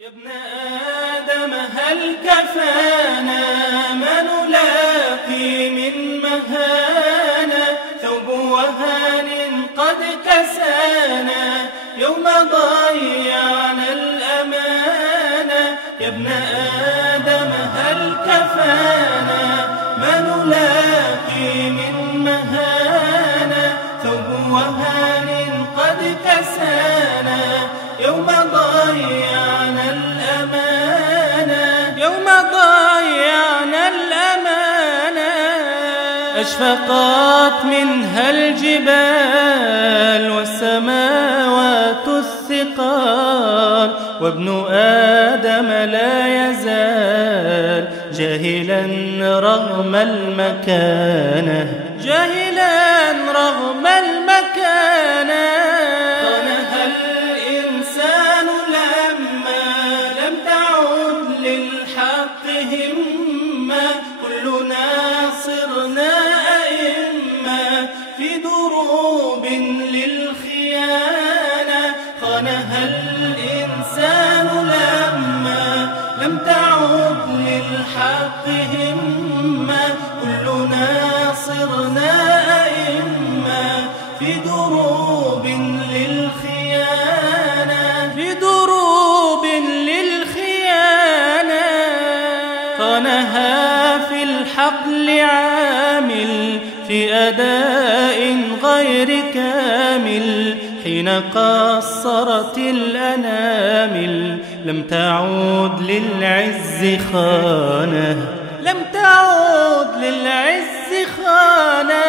يا ابن آدم هل كفانا ما نلاقي من مهانا، ثوب وهان قد كسانا يوم ضيعنا الأمانة. يا ابن آدم هل كفانا ما نلاقي من مهانا، ثوب وهان قد كسانا يوم ضيعنا الأمانة، يوم ضيعنا الأمانة. أشفقت منها الجبال والسماوات الثقال، وابن آدم لا يزال جاهلا رغم المكانة، جاهلا رغم المكانة. كلنا صرنا أئمة في دروب للخيانة، خانها الإنسان لما لم تعد للحق همة. كلنا صرنا أئمة في دروب للخيانة، في دروب للخيانة. خانها في الحقل عامل، في أداء غير كامل، حين قصرت الأنامل لم تعود للعز خانة، لم تعود للعز خانة.